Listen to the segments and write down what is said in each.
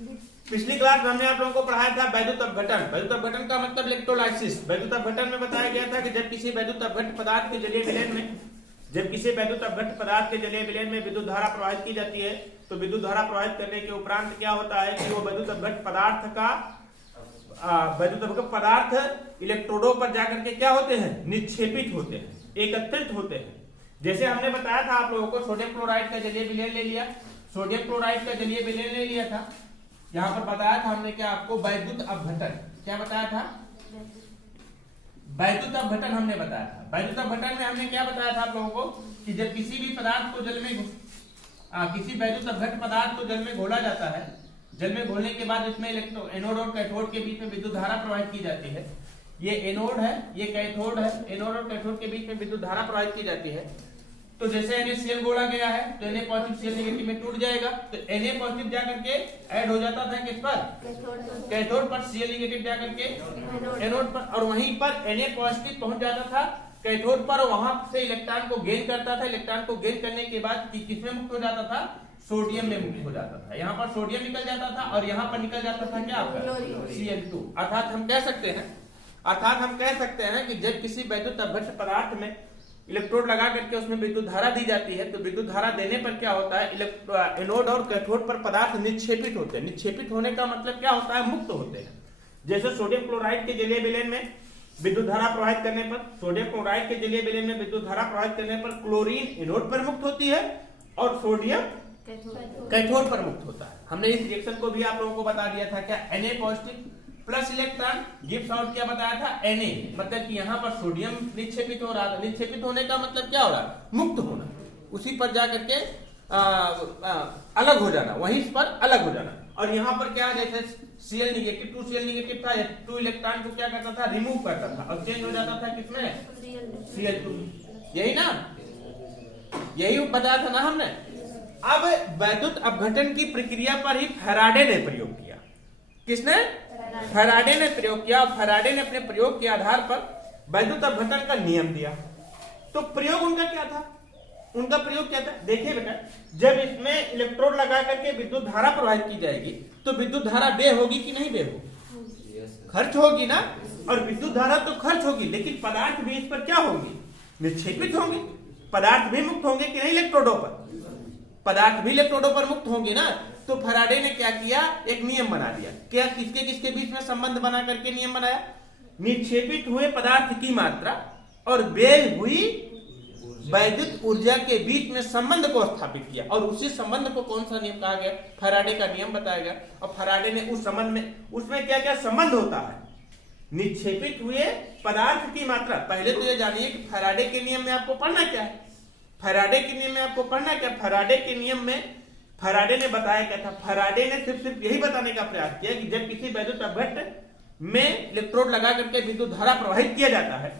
पिछली क्लास में हमने आप लोगों को पढ़ाया था वैद्युत अपघटन। वैद्युत अपघटन का मतलब इलेक्ट्रोलाइसिस। वैद्युत अपघटन में बताया गया था कि जब किसी वैद्युत अपघट्य पदार्थ के जलीय विलयन में विद्युत धारा प्रवाहित की जाती है, तो विद्युत धारा प्रवाहित करने के उपरांत क्या होता है कि वो वैद्युत अपघट्य पदार्थ इलेक्ट्रोडों पर जाकर के क्या होते हैं, निक्षेपित होते हैं, एकत्रित होते हैं। जैसे हमने बताया था आप लोगों को सोडियम क्लोराइड का जलीय विलयन ले लिया, सोडियम क्लोराइड का जलीय विलयन ले लिया था। यहाँ पर बताया था हमने क्या आपको, वैद्युत अपघटन। क्या बताया था? वैद्युत अपघटन हमने बताया था। वैद्युत अपघटन में हमने क्या बताया था आप लोगों को कि जब किसी भी पदार्थ को जल में किसी वैद्युत अपघट्य पदार्थ को जल में घोला जाता है, जल में घोलने के बाद इसमें एनोड और कैथोड के बीच में विद्युत धारा प्रवाहित की जाती है। ये एनोड है, ये कैथोड है, एनोड और कैथोड के बीच में विद्युत धारा प्रवाहित की जाती है। तो जैसे Na घोला गया है तो Na पॉजिटिव Cl नेगेटिव में टूट जाएगा, तो Na पॉजिटिव जाकर के ऐड हो जाता था किस पर, कैथोड पर, Cl नेगेटिव जाकर के एनोड पर, और वहीं पर Na पॉजिटिव पहुंच जाता था कैथोड पर, वहां से इलेक्ट्रॉन को गेन करता था। इलेक्ट्रॉन को गेन करने के बाद किसमें मुक्त हो जाता था, सोडियम में मुक्त हो जाता था। यहाँ पर सोडियम निकल जाता था और यहाँ पर निकल जाता था क्या आपका, Cl2। अर्थात हम कह सकते हैं कि जब किसी वैद्युत अपघट्य पदार्थ में इलेक्ट्रोड लगा करके उसमें विद्युत धारा दी जाती है, तो विद्युत धारा देने पर क्या होता है, एनोड और कैथोड पर पदार्थ निक्षेपित होते हैं। निक्षेपित होने का मतलब क्या होता है, मुक्त होते हैं। जैसे सोडियम क्लोराइड के जलीय विलयन में विद्युत धारा प्रवाहित करने पर, सोडियम क्लोराइड के जलीय विलयन में विद्युत धारा प्रवाहित करने पर क्लोरीन एनोड पर मुक्त होती है और सोडियम कैथोड पर मुक्त होता है। हमने इस रिएक्शन को भी आप लोगों को बता दिया था, क्या Na positive plus electron gives out, क्या बताया था, Na, मतलब कि यहाँ पर सोडियम निक्षेपित हो रहा था। निक्षेपित होने का मतलब क्या हो रहा है, मुक्त होना, उसी पर जाकर के अलग हो जाना, वहीं पर अलग हो जाना। और यहाँ पर क्या, जैसे Cl नेगेटिव, 2Cl नेगेटिव था, 2 इलेक्ट्रॉन को क्या करता था, रिमूव करता था और चेंज हो जाता था किसमें, Cl2। यही ना, यही बताया था ना हमने। अब वैद्युत अपघटन की प्रक्रिया पर ही फैराडे ने प्रयोग किया। किसने? फैराडे ने प्रयोग किया। फैराडे ने अपने प्रयोग के आधार पर वैद्युत अपघटन का नियम दिया। तो प्रयोग उनका क्या था, उनका प्रयोग क्या था, देखिए बेटा, जब इसमें इलेक्ट्रोड लगा करके विद्युत धारा प्रवाहित की जाएगी तो विद्युत धारा व्यय होगी कि नहीं व्यय होगी, खर्च होगी ना। और विद्युत धारा तो खर्च होगी, लेकिन पदार्थ भी इस पर क्या होंगी, निक्षेपित होंगे। पदार्थ भी मुक्त होंगे कि नहीं, इलेक्ट्रोडों पर, पदार्थ भी इलेक्ट्रोडों पर मुक्त होंगे ना। तो फैराडे ने क्या किया, एक नियम बना दिया। क्या, किसके किसके बीच में संबंध बना करके नियम बनाया, निक्षेपित हुए पदार्थ की मात्रा और व्यय हुई वैद्युत ऊर्जा के बीच में संबंध को स्थापित किया। और उसी संबंध को कौन सा नियम कहा गया, फैराडे का नियम बताया गया। और फैराडे ने उस संबंध में, उसमें क्या क्या संबंध होता है, निक्षेपित हुए पदार्थ की मात्रा। पहले तो ये जानिए कि फैराडे के नियम में आपको पढ़ना क्या है, फैराडे के नियम में आपको पढ़ना क्या। फैराडे के नियम में फैराडे ने बताया क्या था, फैराडे ने सिर्फ यही बताने का प्रयास किया कि जब किसी वैद्युत अपघट्य में इलेक्ट्रोड लगा करके विद्युत धारा प्रवाहित किया जाता है,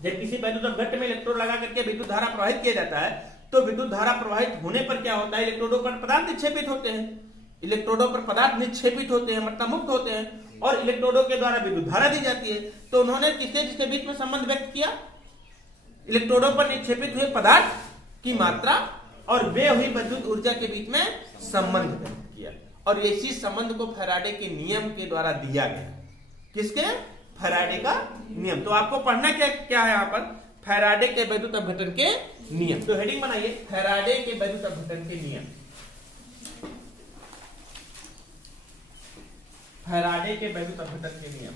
जब किसी वैद्युत अपघट्य में इलेक्ट्रोड लगा करके विद्युत धारा प्रवाहित किया जाता है, तो विद्युत धारा प्रवाहित होने पर क्या होता है, इलेक्ट्रोडों पर पदार्थ निक्षेपित होते हैं। इलेक्ट्रोडों पर पदार्थ निक्षेपित होते हैं मतलब मुक्त होते हैं, और इलेक्ट्रोडों के द्वारा विद्युत धारा दी जाती है। तो उन्होंने किसके बीच में संबंध व्यक्त किया, इलेक्ट्रोडों पर निक्षेपित हुए पदार्थ की मात्रा और वे हुई विद्युत ऊर्जा के बीच में संबंध व्यक्त किया। और इसी संबंध को फैराडे के नियम के द्वारा दिया गया। किसके, फैराडे का नियम। तो आपको पढ़ना क्या है यहाँ पर, फैराडे के वैद्युत अपघटन के नियम। तो हेडिंग बनाइए, फैराडे के वैद्युत अपघटन के नियम। फैराडे के वैद्युत अपघटन के नियम।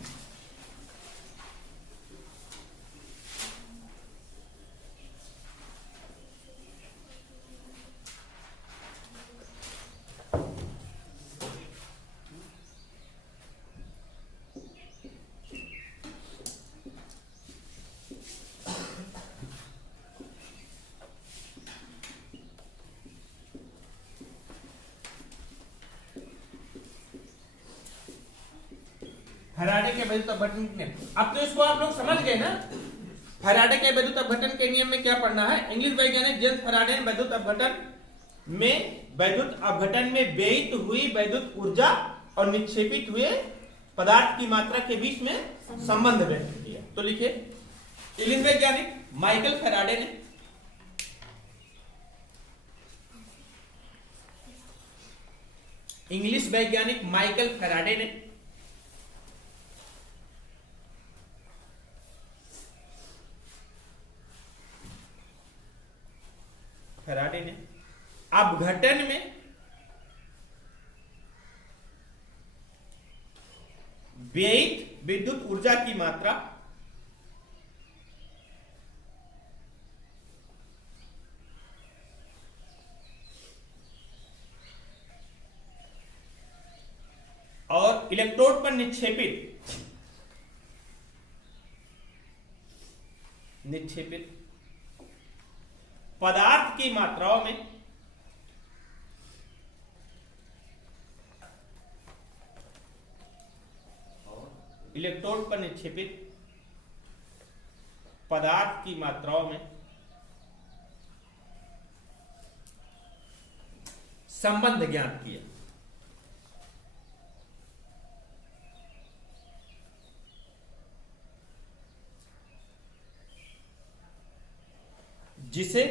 फैराडे के वैद्युत अपघटन के नियम। अब तो इसको आप लोग समझ गए ना। फैराडे के वैद्युत अपघटन के नियम में क्या पढ़ना है, इंग्लिश वैज्ञानिक जेम्स फैराडे ने वैद्युत अपघटन में व्ययित हुई वैद्युत ऊर्जा और निक्षेपित हुए पदार्थ की मात्रा के बीच में संबंध व्यक्त किया। तो लिखिए, इंग्लिश वैज्ञानिक माइकल फैराडे ने इंग्लिश वैज्ञानिक माइकल फैराडे ने अपघटन में व्ययित विद्युत ऊर्जा की मात्रा और इलेक्ट्रोड पर निक्षेपित पदार्थ की मात्राओं में इलेक्ट्रोड पर निक्षेपित पदार्थ की मात्राओं में संबंध ज्ञात किया। जिसे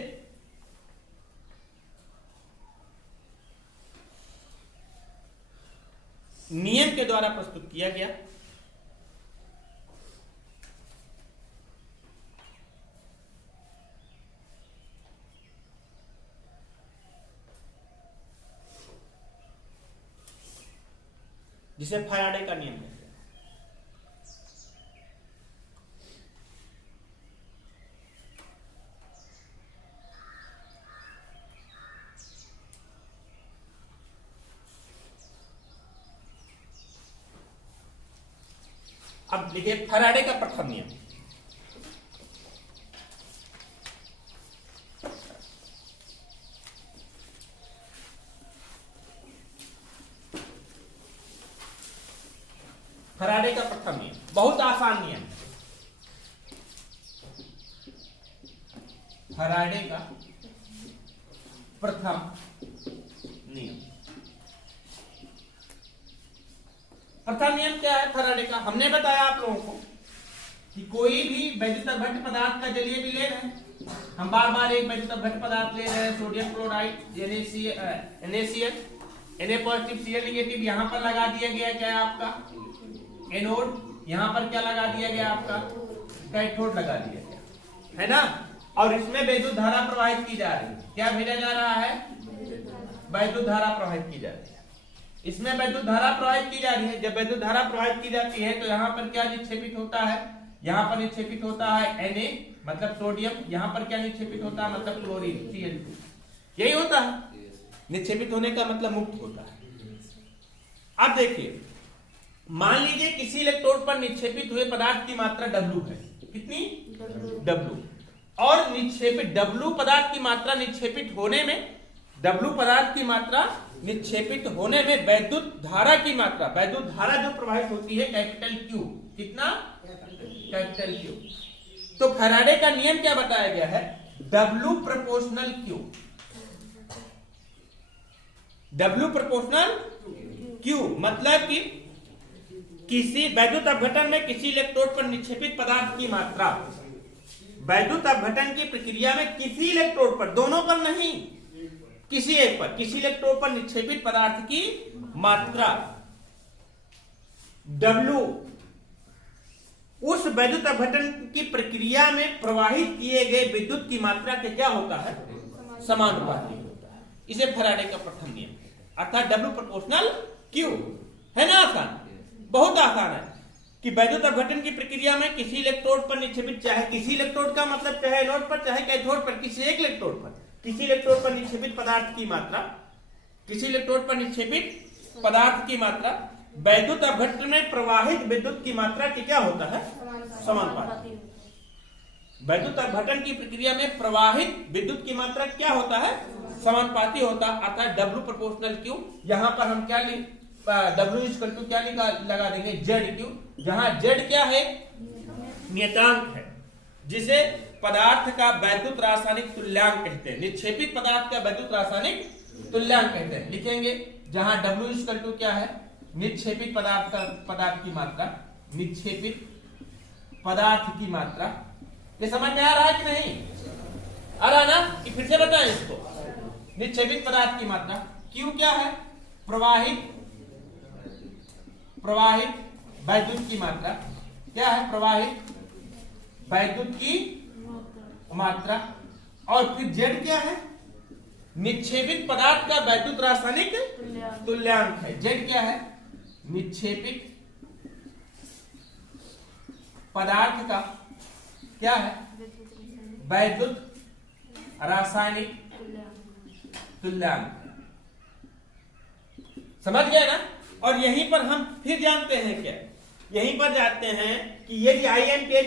नियम के द्वारा प्रस्तुत किया गया। जिसे फैराडे का नियम कहते हैं। अब लिखिए फैराडे का प्रथम नियम। फैराडे का प्रथम नियम बहुत आसान नियम। फैराडे का प्रथम नियम। प्रथम नियम क्या है फैराडे का? हमने बताया आप लोगों को कि कोई भी वैद्युत अपघट्य पदार्थ का जलीय विलेन है। हम बार बार एक वैद्युत अपघट्य पदार्थ ले रहे हैं, sodium chloride NaCl, Na positive Cl negative. यहां पर लगा दिया गया क्या है आपका एनोड, यहां पर क्या लगा दिया गया आपका कैथोड लगा दिया गया है ना। और इसमें वैद्युत धारा प्रवाहित की जा रही है। क्या भेजा जा रहा है? वैद्युत धारा प्रवाहित की जा रही है। इसमें वैद्युत धारा प्रवाहित की जा रही है। जब वैद्युत धारा प्रवाहित की जाती है तो यहाँ पर क्या निक्षेपित होता है? यहाँ पर निक्षेपित होता है Na मतलब सोडियम। यहाँ पर क्या निक्षेपित होता है? मतलब क्लोरीन Cl2। यही होता है निक्षेपित होने का मतलब मुक्त होता है। अब देखिए, मान लीजिए किसी इलेक्ट्रोड पर निक्षेपित हुए पदार्थ की मात्रा W है। कितनी? W। और निक्षेपित W पदार्थ की मात्रा निक्षेपित होने में निक्षेपित होने में वैद्युत धारा की मात्रा, वैद्युत धारा जो प्रवाहित होती है कैपिटल Q। कितना? Capital Q। तो फैराडे का नियम क्या बताया गया है? W proportional Q। W proportional Q मतलब कि किसी वैद्युत अपघटन में किसी इलेक्ट्रोड पर निक्षेपित पदार्थ की मात्रा, वैद्युत अपघटन की प्रक्रिया में किसी इलेक्ट्रोड पर, दोनों पर नहीं, किसी एक पर, किसी इलेक्ट्रोड पर निक्षेपित पदार्थ की मात्रा W उस वैद्युत अपघटन की प्रक्रिया में प्रवाहित किए गए विद्युत की मात्रा के क्या होता है? समानुपाती होता है। इसे फैराडे का प्रथम नियम अर्थात W प्रोपोर्शनल Q। है ना आसान? बहुत आसान है कि वैद्युत अपघटन की प्रक्रिया में किसी इलेक्ट्रोड पर निक्षेपित, चाहे किसी इलेक्ट्रोड का मतलब चाहे एनोड पर चाहे कैथोड पर, किसी एक इलेक्ट्रोड पर, किसी इलेक्ट्रोड पर निक्षेपित पदार्थ की मात्रा, किसी इलेक्ट्रोड पर निक्षेपित पदार्थ की मात्रा वैद्युत अपघटन में प्रवाहित विद्युत की मात्रा की क्या होता है? समानुपाती। वैद्युत अपघटन की प्रक्रिया में प्रवाहित विद्युत की मात्रा क्या होता है? समानुपाती होता अर्थात W प्रोपोर्शनल Q। यहां पर हम क्या W इक्वल टू क्या लगा देंगे? ZQ। जहां Z क्या है? नियतांक है, जिसे पदार्थ का वैद्युत रासायनिक तुल्यांक कहते हैं। निक्षेपित पदार्थ का वैद्युत रासायनिक तुल्यांक कहते हैं। लिखेंगे जहां W इक्वल टू क्या है? निक्षेपित पदार्थ की मात्रा, निक्षेपित पदार्थ की मात्रा। ये समझ में आ रहा है कि नहीं आ रहा ना? कि फिर से बताएं इसको। निक्षेपित पदार्थ की मात्रा Q क्या है? प्रवाहित वैद्युत की मात्रा। क्या है? प्रवाहित वैद्युत की मात्रा। और फिर जेड क्या है? निक्षेपित पदार्थ का वैद्युत रासायनिक तुल्यांक है। जेड क्या है? निक्षेपित पदार्थ का क्या है? वैद्युत रासायनिक तुल्यांक। समझ गए ना? और यहीं पर हम फिर जानते हैं क्या? यहीं पर जानते हैं कि यदि आई एम्पियर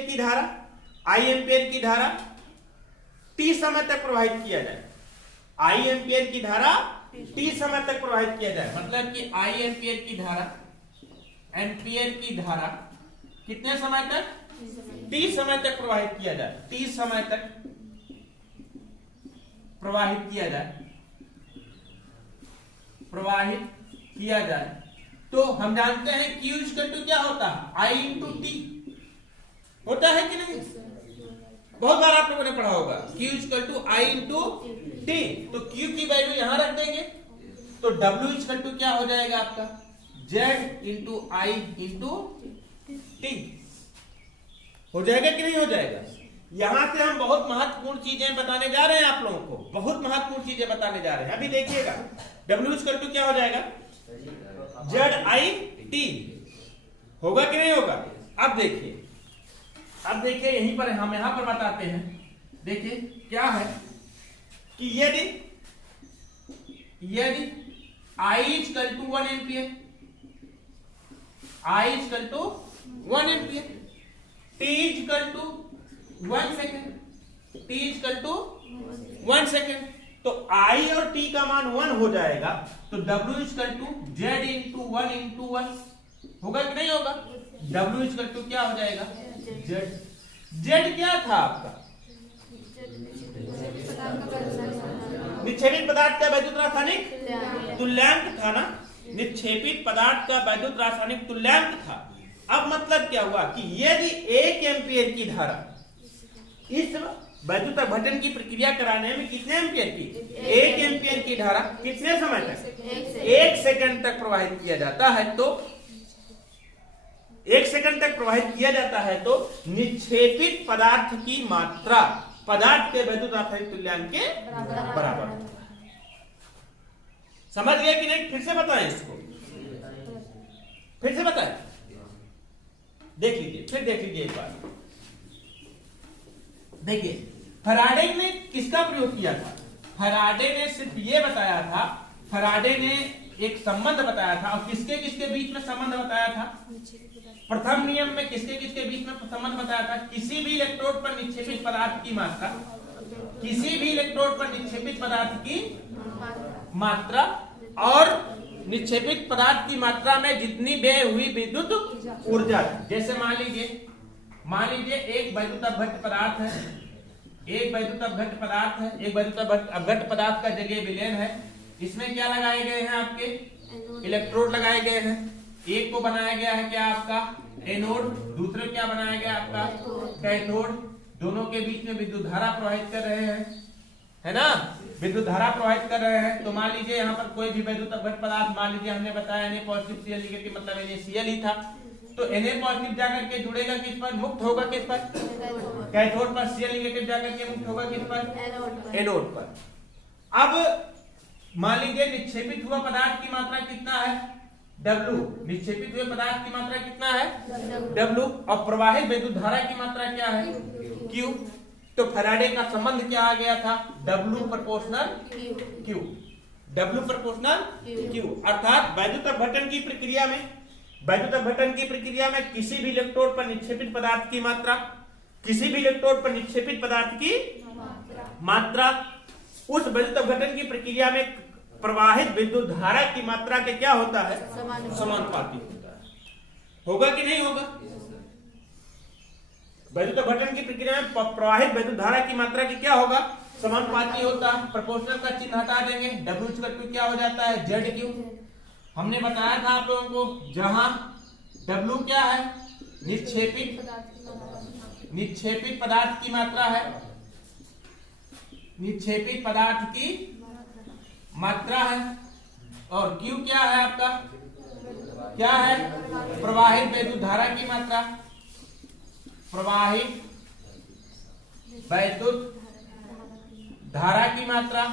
की धारा टी समय तक प्रवाहित किया जाए, आई एम्पियर की धारा टी समय तक प्रवाहित किया जाए, मतलब कि आई एम्पियर की धारा कितने समय तक? टी समय तक प्रवाहित किया जाए, टी समय तक प्रवाहित किया जाए तो हम जानते हैं Q इक्वल टू क्या होता है? I इंटू टी होता है कि नहीं? बहुत बार आप लोगों ने पढ़ा होगा Q equal to I into टी। तो Q की वैल्यू यहां रख देंगे तो W इक्वल टू क्या हो जाएगा आपका? Z into I into T हो जाएगा कि नहीं हो जाएगा? यहां से हम बहुत महत्वपूर्ण चीजें बताने जा रहे हैं आप लोगों को, बहुत महत्वपूर्ण चीजें बताने जा रहे हैं। अभी देखिएगा W इक्वल टू क्या हो जाएगा? ZIT होगा कि नहीं होगा? अब देखिए यहीं पर हम यहां पर बताते हैं। देखिए क्या है कि यदि I equal to 1 ampere, I equal to 1 ampere, T equal to 1 second, T equal to 1 second, तो I और T का मान 1 हो जाएगा तो W equal to Z into 1 into 1 होगा कि नहीं होगा? W इक्वल टू क्या हो जाएगा? Z क्या था आपका? निक्षेपित पदार्थ का वैद्युत रासायनिक तुल्यांक था ना? निक्षेपित पदार्थ का वैद्युत रासायनिक तुल्यांक था। अब मतलब क्या हुआ कि यदि 1 एम्पियर की धारा इस वैद्युत अपघटन की प्रक्रिया कराने में कितने एम्पियर की? 1 एम्पियर की धारा कितने समय तक? 1 सेकंड तक प्रवाहित किया जाता है तो 1 सेकंड तक प्रवाहित किया जाता है तो निक्षेपित पदार्थ की मात्रा पदार्थ के वैद्युत रासायनिक तुल्यांक के बराबर होता है। समझ गए कि नहीं? फिर से बताएं इसको, फिर से बताएं, देख लीजिए एक बार। देखिए फैराडे ने किसका प्रयोग किया था? फैराडे ने सिर्फ ये बताया था, फैराडे ने एक संबंध बताया था। और किसके किसके बीच में संबंध बताया था? प्रथम नियम में किसके किसके बीच में संबंध बताया था? किसी भी इलेक्ट्रोड पर निक्षेपित पदार्थ की मात्रा, किसी भी इलेक्ट्रोड पर निक्षेपित पदार्थ की मात्रा और निक्षेपित पदार्थ की मात्रा में जितनी व्यय हुई विद्युत ऊर्जा। जैसे मान लीजिए एक वैद्युत अपघट्ट पदार्थ है, एक वैद्युत अपघट्ट पदार्थ का जलीय विलयन है। इसमें क्या लगाए गए हैं? आपके इलेक्ट्रोड लगाए गए हैं। एक को बनाया गया है क्या? आपका एनोड, दूसरे क्या बनाया गया? आपका कैथोड। दोनों के बीच में विद्युत धारा प्रवाहित कर रहे हैं, है ना? विद्युत धारा प्रवाहित कर रहे हैं। तो मान लीजिए यहाँ पर कोई भी वैद्युत अपघट्ट पदार्थ, मान लीजिए हमने बताया Na पॉजिटिव Cl नेगेटिव, मतलब NaCl ही था। तो Na पॉजिटिव जाकर के जुड़ेगा किस पर? मुक्त होगा किस पर? कैथोड पर। Cl नेगेटिव जाकर के मुक्त होगा किस पर? एनोड पर। अब मान लीजिए निक्षेपित हुआ पदार्थ की मात्रा कितना है? W। निक्षेपित हुए पदार्थ की मात्रा कितना है? W। और प्रवाहित विद्युत धारा की मात्रा क्या है? Q। तो फैराडे का संबंध क्या आ गया था? W proportional Q। W proportional Q। अर्थात वैद्युत अपघटन की प्रक्रिया में किसी भी इलेक्ट्रोड पर निक्षेपित पदार्थ की मात्रा, किसी भी इलेक्ट्रोड पर निक्षेपित पदार्थ की मात्रा उस वैद्युत अपघटन की प्रक्रिया में प्रवाहित विद्युत धारा की मात्रा के क्या होता है? समानुपाती होता है। होगा कि नहीं होगा? वैद्युत अपघटन की प्रक्रिया में प्रवाहित विद्युत धारा की मात्रा की क्या होगा? समानुपाती होता है। प्रोपोर्शनल का चिन्ह हटा देंगे, W इक्वल टू क्या हो जाता है? ZQ। हमने बताया था आप लोगों को, जहां W क्या है? निक्षेपित पदार्थ की मात्रा है, निक्षेपित पदार्थ की मात्रा है, और Q क्या है आपका, क्या है, प्रवाहित वैद्युत धारा की मात्रा, प्रवाहित वैद्युत धारा की मात्रा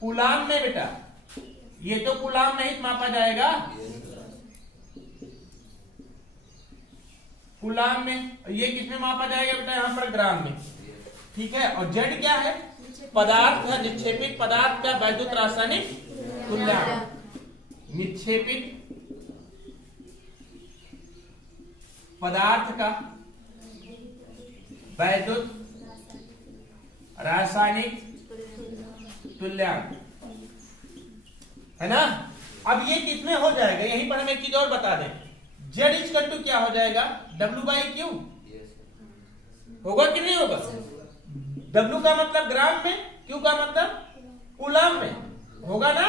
कूलाम में बेटा, ये तो कूलाम में ही मापा जाएगा, कूलाम में, ये किसमें मापा जाएगा बेटा, यहां पर ग्राम में, ठीक है। और जेड क्या है, पदार्थ है, निक्षेपित पदार्थ का वैद्युत रासायनिक तुल्यांक, निक्षेपित पदार्थ का वैद्युत रासायनिक तुल्यांक, है ना। अब ये कितने हो जाएगा, यहीं पर हम एक चीज और बता दें, Z इक्वल टू क्या हो जाएगा, W/Q होगा कि नहीं होगा। W का मतलब ग्राम में, Q का मतलब कूलाम में, होगा ना।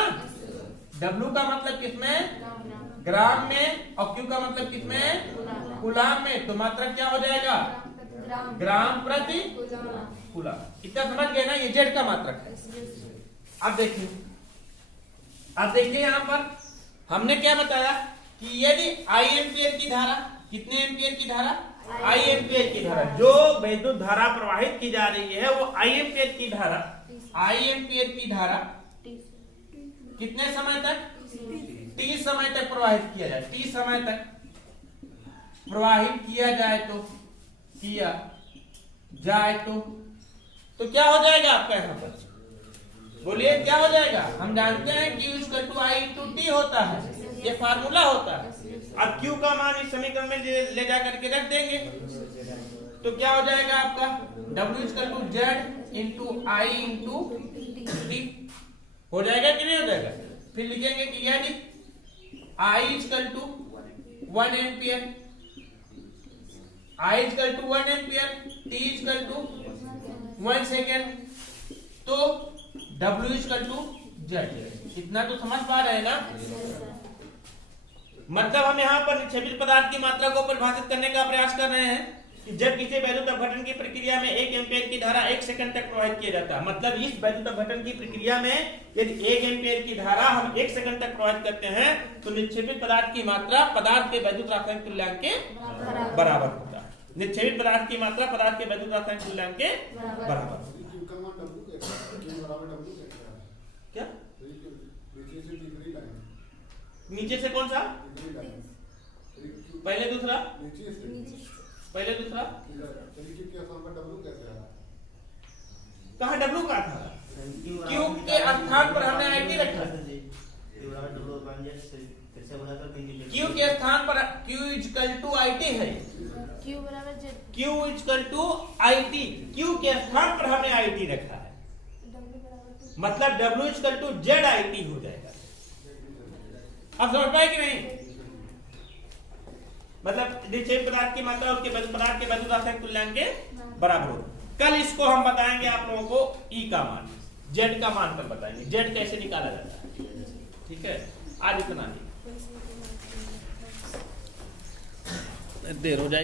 W का मतलब किसमें, ग्राम में, और Q का मतलब किसमें, कूलाम में। तो मात्रा क्या हो जाएगा, ग्राम प्रति कूलाम। इतना समझ गए ना, ये Z का मात्रक है। अब देखिए यहां पर हमने क्या बताया कि यदि I एम्पियर की धारा, कितने एम्पियर की धारा, I एम्पियर की धारा, जो वैद्युत धारा प्रवाहित की जा रही है वो I एम्पियर की धारा, I एम्पियर की धारा कितने समय तक, T समय तक प्रवाहित किया जाए, T समय तक प्रवाहित किया जाए तो, किया जाए तो क्या हो जाएगा आपका यहां पर, बोलिए क्या हो जाएगा। हम जानते हैं Q = I × T होता है, ये फार्मूला होता है। अब Q का मान इस समीकरण में ले जा करके रख देंगे, तो क्या हो जाएगा आपका, W = Z × I × T हो जाएगा कि नहीं हो जाएगा। फिर लिखेंगे कि यदि I = 1 ampere, I = 1 ampere, T = 1 second, तो W = Z। इतना तो समझ पा रहे हैं ना। मतलब हम यहाँ पर निक्षेपित पदार्थ की मात्रा को परिभाषित करने का प्रयास कर रहे हैं कि जब किसी वैद्युत अपघटन की प्रक्रिया में 1 एम्पियर की धारा 1 सेकंड तक प्रवाहित किया जाता है, मतलब इस वैद्युत अपघटन की प्रक्रिया में यदि 1 एम्पियर की धारा हम 1 सेकंड तक प्रवाहित करते हैं तो निक्षेपित पदार्थ की मात्रा पदार्थ के वैद्युत रासायनिक तुल्यांक के बराबर होता है। निक्षेपित पदार्थ की मात्रा पदार्थ के वैद्युत रासायनिक तुल्यांक के बराबर होता है। क्या नीचे से कौन सा, पहले दूसरा, पहले दूसरा, कहाँ W का था, Q के स्थान पर हमने IT रखा, Q के स्थान पर Q = IT है, Q = IT, Q के स्थान पर हमने IT रखा है, मतलब W = ZIT हो जाएगा। अब समझ पाए कि नहीं, मतलब निक्षेपित पदार्थ की मात्रा उसके पदार्थ के वैद्युत रासायनिक तुल्यांक के बराबर हो। कल इसको हम बताएंगे आप लोगों को E का मान, Z का मान कल बताएंगे, Z कैसे निकाला जाता है, ठीक है। आज इतना ही, देर हो जाएगी।